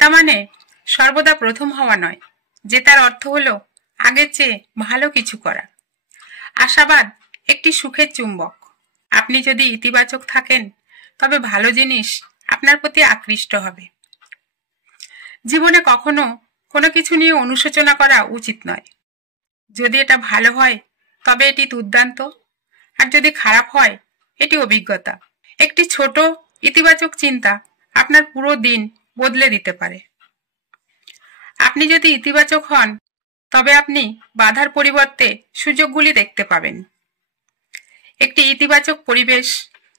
জেতা মানে সর্বদা প্রথম হওয়া নয়, জেতার অর্থ হলো আগের চেয়ে ভালো কিছু করা। আশাবাদ একটি সুখের চুম্বক। আপনি যদি ইতিবাচক থাকেন তবে ভালো জিনিস আপনার প্রতি আকৃষ্ট হবে। জীবনে কখনো কোনো কিছু নিয়ে অনুশোচনা করা উচিত নয়। যদি এটা ভালো হয় তবে এটি দুর্দান্ত, আর যদি খারাপ হয় এটি অভিজ্ঞতা। একটি ছোট ইতিবাচক চিন্তা আপনার পুরো দিন বদলে দিতে পারে। আপনি যদি ইতিবাচক হন তবে আপনি বাধার পরিবর্তে সুযোগগুলি দেখতে পাবেন। একটি ইতিবাচক পরিবেশ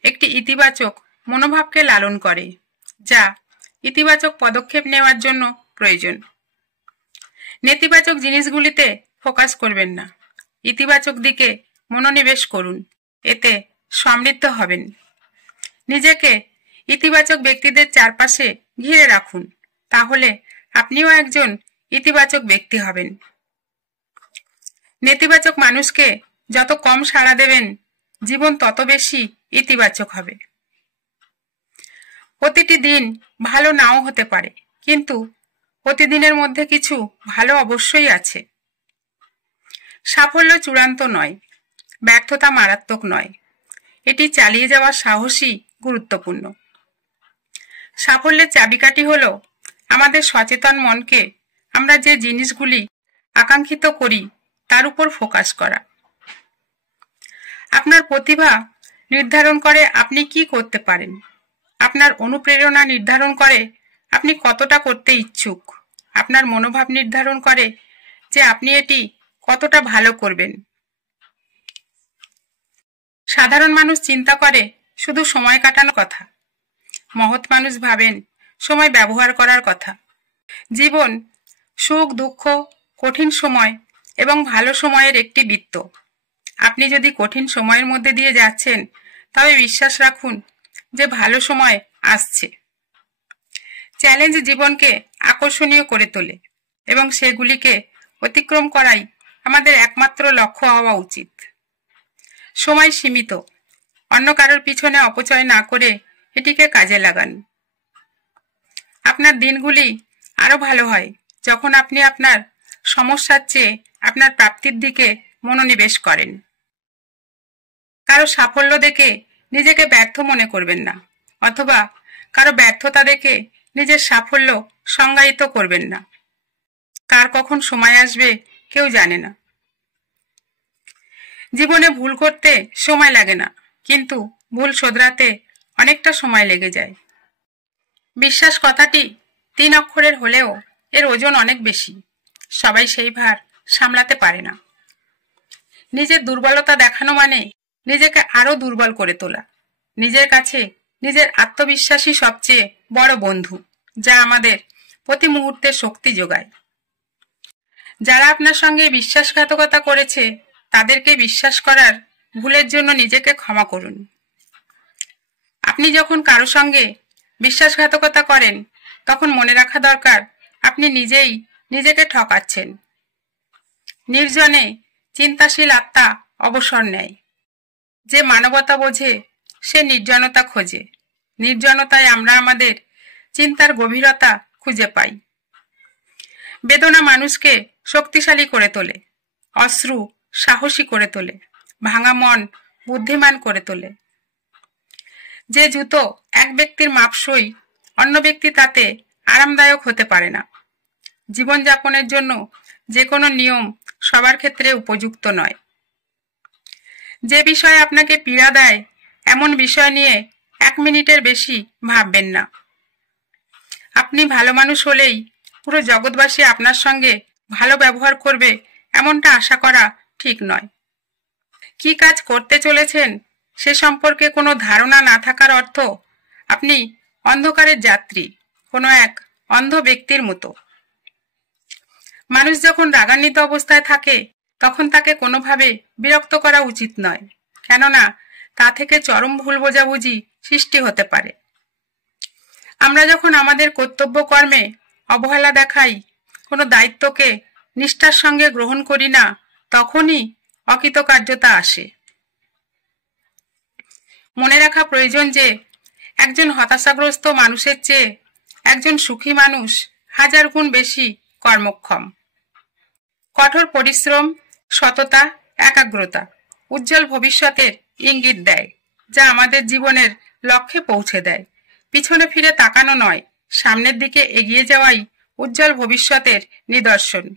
একটি ইতিবাচক মনোভাবকে লালন করে, যা ইতিবাচক পদক্ষেপ নেওয়ার জন্য প্রয়োজন। নেতিবাচক জিনিসগুলিতে ফোকাস করবেন না, ইতিবাচক দিকে মনোনিবেশ করুন, এতে সমৃদ্ধ হবেন। নিজেকে ইতিবাচক ব্যক্তিদের চারপাশে ঘিরে রাখুন, তাহলে আপনিও একজন ইতিবাচক ব্যক্তি হবেন। নেতিবাচক মানুষকে যত কম সাড়া দেবেন, জীবন তত বেশি ইতিবাচক হবে। প্রতিটি দিন ভালো নাও হতে পারে, কিন্তু প্রতিদিনের মধ্যে কিছু ভালো অবশ্যই আছে। সাফল্য চূড়ান্ত নয়, ব্যর্থতা মারাত্মক নয়, এটি চালিয়ে যাওয়ার সাহসই গুরুত্বপূর্ণ। সাফল্যের চাবিকাঠি হলো আমাদের সচেতন মনকে আমরা যে জিনিসগুলি আকাঙ্ক্ষিত করি তার উপর ফোকাস করা। আপনার প্রতিভা নির্ধারণ করে আপনি কি করতে পারেন। আপনার অনুপ্রেরণা নির্ধারণ করে আপনি কতটা করতে ইচ্ছুক। আপনার মনোভাব নির্ধারণ করে যে আপনি এটি কতটা ভালো করবেন। সাধারণ মানুষ চিন্তা করে শুধু সময় কাটানোর কথা, মহৎ মানুষ ভাবেন সময় ব্যবহার করার কথা। জীবন সুখ দুঃখ, কঠিন সময় এবং ভালো সময়ের একটি বৃত্ত। আপনি যদি কঠিন সময়ের মধ্যে দিয়ে যাচ্ছেন তবে বিশ্বাস রাখুন যে ভালো সময় আসছে। চ্যালেঞ্জ জীবনকে আকর্ষণীয় করে তোলে এবং সেগুলিকে অতিক্রম করাই আমাদের একমাত্র লক্ষ্য হওয়া উচিত। সময় সীমিত, অন্য কারোর পিছনে অপচয় না করে এটিকে কাজে লাগান। আপনার দিনগুলি আরো ভালো হয় যখন আপনি আপনার সমস্যার চেয়ে আপনার প্রাপ্তির দিকে মনোনিবেশ করেন। কারো সাফল্য দেখে নিজেকে ব্যর্থ মনে করবেন না, অথবা কারো ব্যর্থতা দেখে নিজের সাফল্য সংজ্ঞায়িত করবেন না। কার কখন সময় আসবে কেউ জানে না। জীবনে ভুল করতে সময় লাগে না, কিন্তু ভুল শোধরাতে অনেকটা সময় লেগে যায়। বিশ্বাস কথাটি 3 অক্ষরের হলেও এর ওজন অনেক বেশি। সবাই সেই ভার সামলাতে পারে না। নিজের দুর্বলতা দেখানো মানে নিজেকে আরো দুর্বল করে তোলা। নিজের কাছে নিজের আত্মবিশ্বাসী সবচেয়ে বড় বন্ধু, যা আমাদের প্রতি মুহূর্তে শক্তি যোগায়। যারা আপনার সঙ্গে বিশ্বাসঘাতকতা করেছে তাদেরকে বিশ্বাস করার ভুলের জন্য নিজেকে ক্ষমা করুন। আপনি যখন কারো সঙ্গে বিশ্বাসঘাতকতা করেন তখন মনে রাখা দরকার আপনি নিজেই নিজেকে ঠকাচ্ছেন। নির্জনে চিন্তাশীল আত্মা অবসর নেয়। যে মানবতা বোঝে সে নির্জনতা খোঁজে। নির্জনতায় আমরা আমাদের চিন্তার গভীরতা খুঁজে পাই। বেদনা মানুষকে শক্তিশালী করে তোলে, অশ্রু সাহসী করে তোলে, ভাঙা মন বুদ্ধিমান করে তোলে। যে জুতো এক ব্যক্তির মাপসই, অন্য ব্যক্তি তাতে আরামদায়ক হতে পারে না। জীবনযাপনের জন্য যে কোনো নিয়ম সবার ক্ষেত্রে উপযুক্ত নয়। যে বিষয় আপনাকে পীড়া দেয় এমন বিষয় নিয়ে 1 মিনিটের বেশি ভাববেন না। আপনি ভালো মানুষ হলেই পুরো জগৎবাসী আপনার সঙ্গে ভালো ব্যবহার করবে এমনটা আশা করা ঠিক নয়। কি কাজ করতে চলেছেন সে সম্পর্কে কোনো ধারণা না থাকার অর্থ আপনি অন্ধকারের যাত্রী, কোনো এক অন্ধ ব্যক্তির মতো। মানুষ যখন রাগান্বিত অবস্থায় থাকে তখন তাকে কোনোভাবে বিরক্ত করা উচিত নয়, কেননা তা থেকে চরম ভুল বোঝাবুঝি সৃষ্টি হতে পারে। আমরা যখন আমাদের কর্তব্য কর্মে অবহেলা দেখাই, কোনো দায়িত্বকে নিষ্ঠার সঙ্গে গ্রহণ করি না, তখনই অকৃতকার্যতা আসে। মনে রাখা প্রয়োজন যে একজন হতাশাগ্রস্ত মানুষের চেয়ে একজন সুখী মানুষ হাজার গুণ বেশি কর্মক্ষম। কঠোর পরিশ্রম, সততা, একাগ্রতা উজ্জ্বল ভবিষ্যতের ইঙ্গিত দেয়, যা আমাদের জীবনের লক্ষ্যে পৌঁছে দেয়। পিছনে ফিরে তাকানো নয়, সামনের দিকে এগিয়ে যাওয়াই উজ্জ্বল ভবিষ্যতের নিদর্শন।